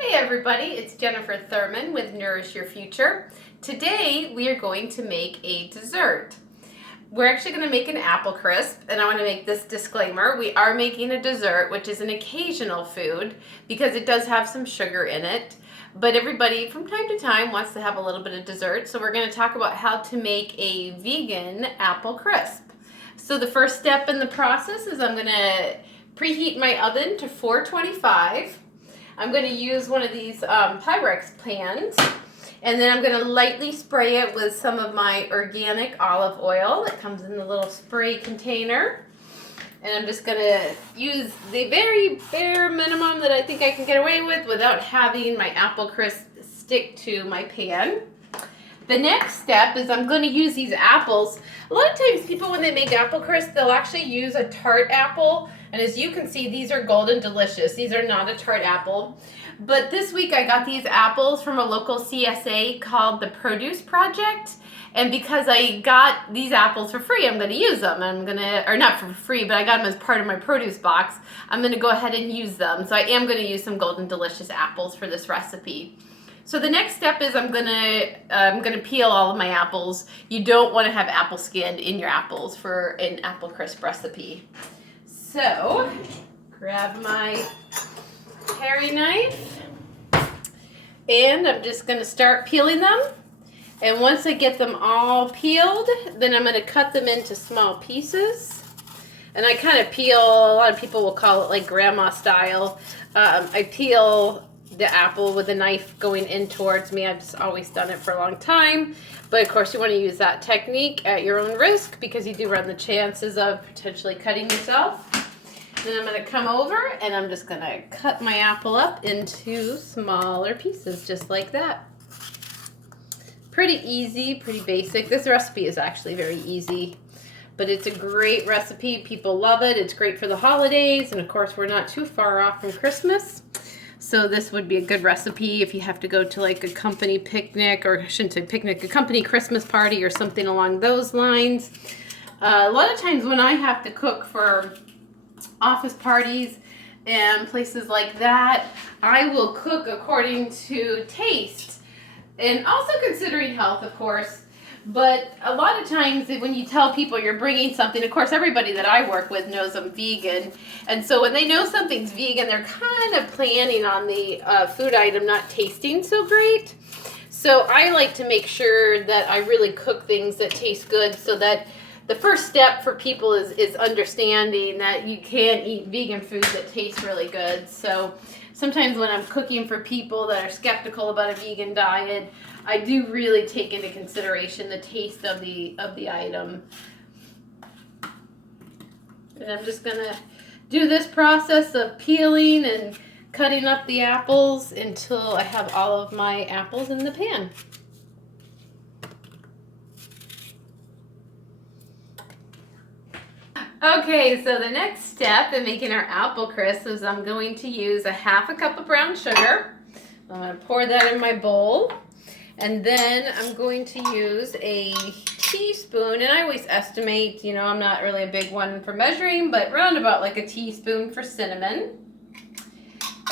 Hey everybody, it's Jennifer Thurman with Nourish Your Future. Today we are going to make a dessert. We're actually going to make an apple crisp, and I want to make this disclaimer. We are making a dessert, which is an occasional food because it does have some sugar in it. But everybody from time to time wants to have a little bit of dessert, so we're going to talk about how to make a vegan apple crisp. So the first step in the process is I'm going to preheat my oven to 425. I'm going to use one of these Pyrex pans, and then I'm going to lightly spray it with some of my organic olive oil that comes in the little spray container. And I'm just going to use the very bare minimum that I think I can get away with without having my apple crisp stick to my pan. The next step is I'm going to use these apples. A lot of times people, when they make apple crisp, they'll actually use a tart apple. And as you can see, these are golden delicious. These are not a tart apple. But this week I got these apples from a local CSA called the Produce Project. And because I got these apples for free, I'm going to use them. Or not for free, but I got them as part of my produce box. I'm going to go ahead and use them. So I am going to use some golden delicious apples for this recipe. So the next step is I'm gonna peel all of my apples. You don't want to have apple skin in your apples for an apple crisp recipe. So grab my paring knife, and I'm just gonna start peeling them. And once I get them all peeled, then I'm gonna cut them into small pieces. And I kind of peel, a lot of people will call it like grandma style. I peel the apple with a knife going in towards me. I've just always done it for a long time. But of course you want to use that technique at your own risk because you do run the chances of potentially cutting yourself. Then I'm going to come over and I'm just going to cut my apple up into smaller pieces just like that. Pretty easy, pretty basic. This recipe is actually very easy, but it's a great recipe. People love it. It's great for the holidays, and of course we're not too far off from Christmas. So this would be a good recipe if you have to go to like a company picnic, or I shouldn't say picnic, a company Christmas party or something along those lines. A lot of times when I have to cook for office parties and places like that, I will cook according to taste and also considering health, of course. But a lot of times when you tell people you're bringing something, of course everybody that I work with knows I'm vegan. And so when they know something's vegan, they're kind of planning on the food item not tasting so great. So I like to make sure that I really cook things that taste good, so that the first step for people is understanding that you can eat vegan food that tastes really good. So sometimes when I'm cooking for people that are skeptical about a vegan diet, I do really take into consideration the taste of the item. And I'm just gonna do this process of peeling and cutting up the apples until I have all of my apples in the pan. Okay, so the next step in making our apple crisp is I'm going to use a half a cup of brown sugar. I'm going to pour that in my bowl. And then I'm going to use a teaspoon, and I always estimate, you know, I'm not really a big one for measuring, but round about like a teaspoon for cinnamon.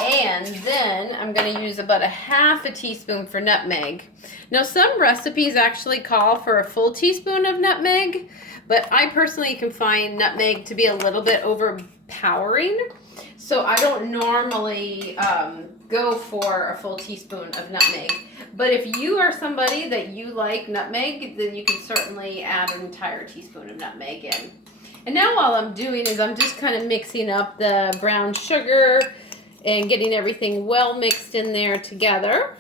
And then I'm going to use about a half a teaspoon for nutmeg. Now some recipes actually call for a full teaspoon of nutmeg, but I personally can find nutmeg to be a little bit overpowering. So I don't normally go for a full teaspoon of nutmeg. But if you are somebody that you like nutmeg, then you can certainly add an entire teaspoon of nutmeg in. And now all I'm doing is I'm just kind of mixing up the brown sugar and getting everything well mixed in there together.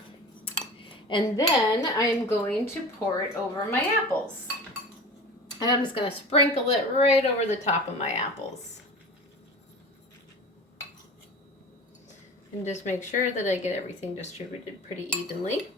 And then I'm going to pour it over my apples. And I'm just going to sprinkle it right over the top of my apples. And just make sure that I get everything distributed pretty evenly.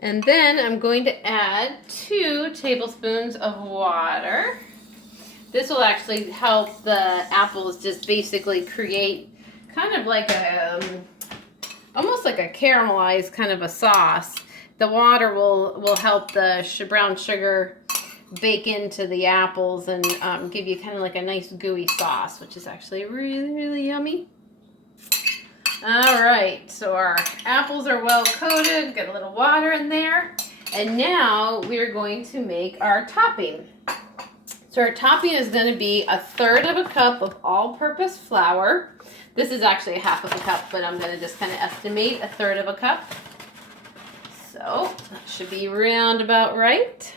And then I'm going to add 2 tablespoons of water. This will actually help the apples just basically create kind of like a, almost like a caramelized kind of a sauce. The water will help the brown sugar bake into the apples and give you kind of like a nice gooey sauce, which is actually really, really yummy. All right, so our apples are well coated, got a little water in there. And now we're going to make our topping. So our topping is going to be 1/3 of a cup of all-purpose flour. This is actually 1/2 of a cup, but I'm going to just kind of estimate 1/3 of a cup. So that should be round about right.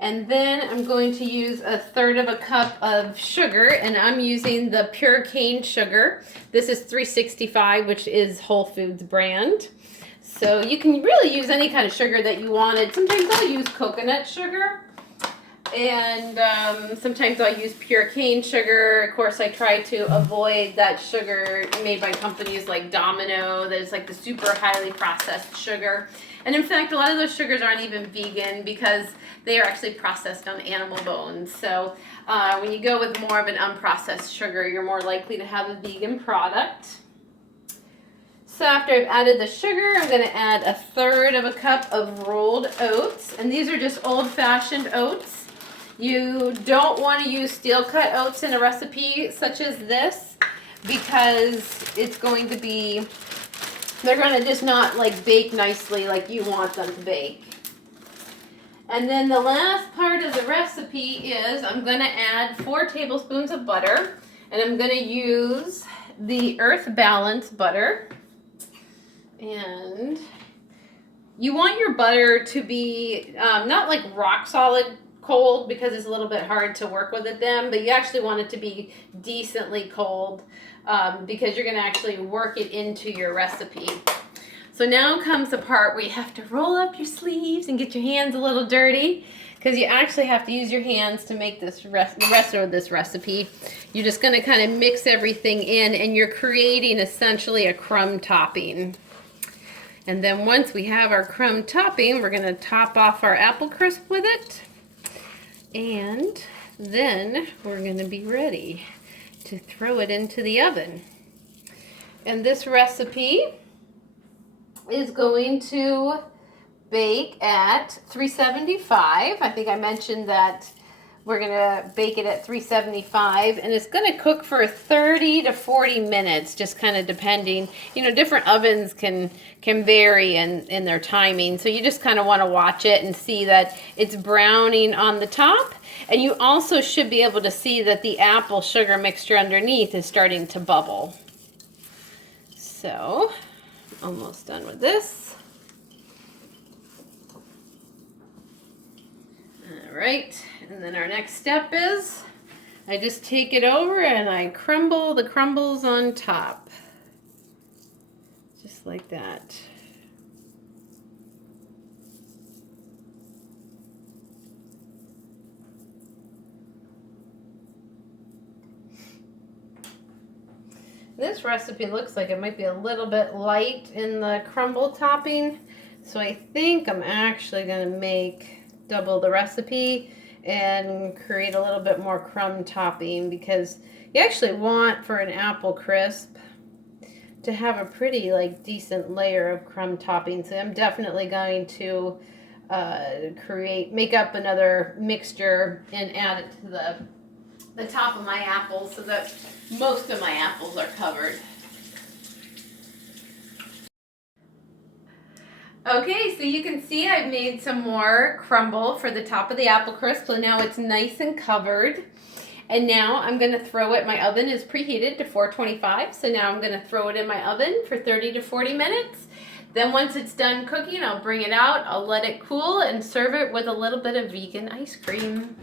And then I'm going to use 1/3 of a cup of sugar, and I'm using the pure cane sugar. This is 365, which is Whole Foods brand. So you can really use any kind of sugar that you wanted. Sometimes I'll use coconut sugar, and sometimes I'll use pure cane sugar. Of course, I try to avoid that sugar made by companies like Domino. That is like the super highly processed sugar. And in fact, a lot of those sugars aren't even vegan because they are actually processed on animal bones. So when you go with more of an unprocessed sugar, you're more likely to have a vegan product. So after I've added the sugar, I'm going to add 1/3 of a cup of rolled oats. And these are just old-fashioned oats. You don't want to use steel-cut oats in a recipe such as this because it's going to be, they're going to just not like bake nicely like you want them to bake. And then the last part of the recipe is I'm going to add 4 tablespoons of butter. And I'm going to use the Earth Balance butter. And you want your butter to be not like rock solid cold because it's a little bit hard to work with it then, but you actually want it to be decently cold because you're going to actually work it into your recipe. So now comes the part where you have to roll up your sleeves and get your hands a little dirty because you actually have to use your hands to make this the rest of this recipe. You're just going to kind of mix everything in and you're creating essentially a crumb topping. And then once we have our crumb topping, we're going to top off our apple crisp with it. And then we're going to be ready to throw it into the oven. And this recipe is going to bake at 375. I think I mentioned that we're going to bake it at 375, and it's going to cook for 30 to 40 minutes, just kind of depending. You know, different ovens can vary in their timing, so you just kind of want to watch it and see that it's browning on the top, and you also should be able to see that the apple sugar mixture underneath is starting to bubble. So, almost done with this. All right, and then our next step is I just take it over and I crumble the crumbles on top. Just like that. This recipe looks like it might be a little bit light in the crumble topping, so I think I'm actually going to make double the recipe and create a little bit more crumb topping because you actually want for an apple crisp to have a pretty decent layer of crumb topping. So I'm definitely going to make up another mixture and add it to the top of my apples so that most of my apples are covered. Okay, so you can see I've made some more crumble for the top of the apple crisp, so now it's nice and covered. And now I'm going to throw it, my oven is preheated to 425, so now I'm going to throw it in my oven for 30 to 40 minutes. Then once it's done cooking, I'll bring it out, I'll let it cool, and serve it with a little bit of vegan ice cream.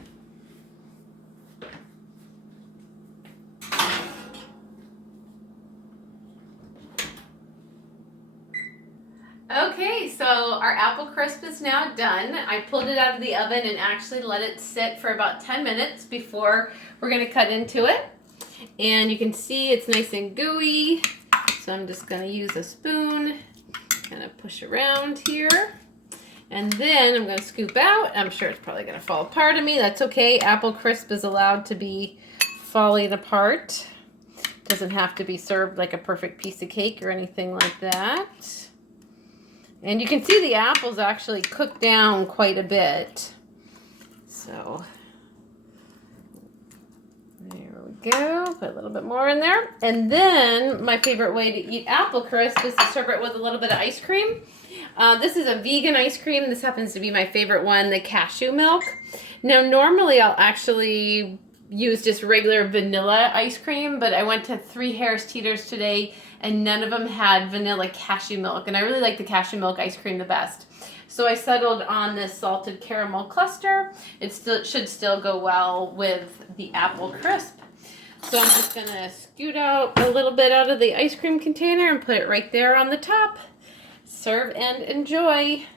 Okay, so our apple crisp is now done. I pulled it out of the oven and actually let it sit for about 10 minutes before we're going to cut into it. And you can see it's nice and gooey. So I'm just going to use a spoon, kind of push around here. And then I'm going to scoop out. I'm sure it's probably going to fall apart on me. That's okay. Apple crisp is allowed to be falling apart. Doesn't have to be served like a perfect piece of cake or anything like that. And you can see the apples actually cooked down quite a bit. So there we go. Put a little bit more in there. And then my favorite way to eat apple crisp is to serve it with a little bit of ice cream. This is a vegan ice cream. This happens to be my favorite one, the cashew milk. Now, normally I'll actually use just regular vanilla ice cream, but I went to 3 Harris Teeters today and none of them had vanilla cashew milk, and I really like the cashew milk ice cream the best. So I settled on this salted caramel cluster. It should still go well with the apple crisp. So I'm just gonna scoot out a little bit out of the ice cream container and put it right there on the top. Serve and enjoy.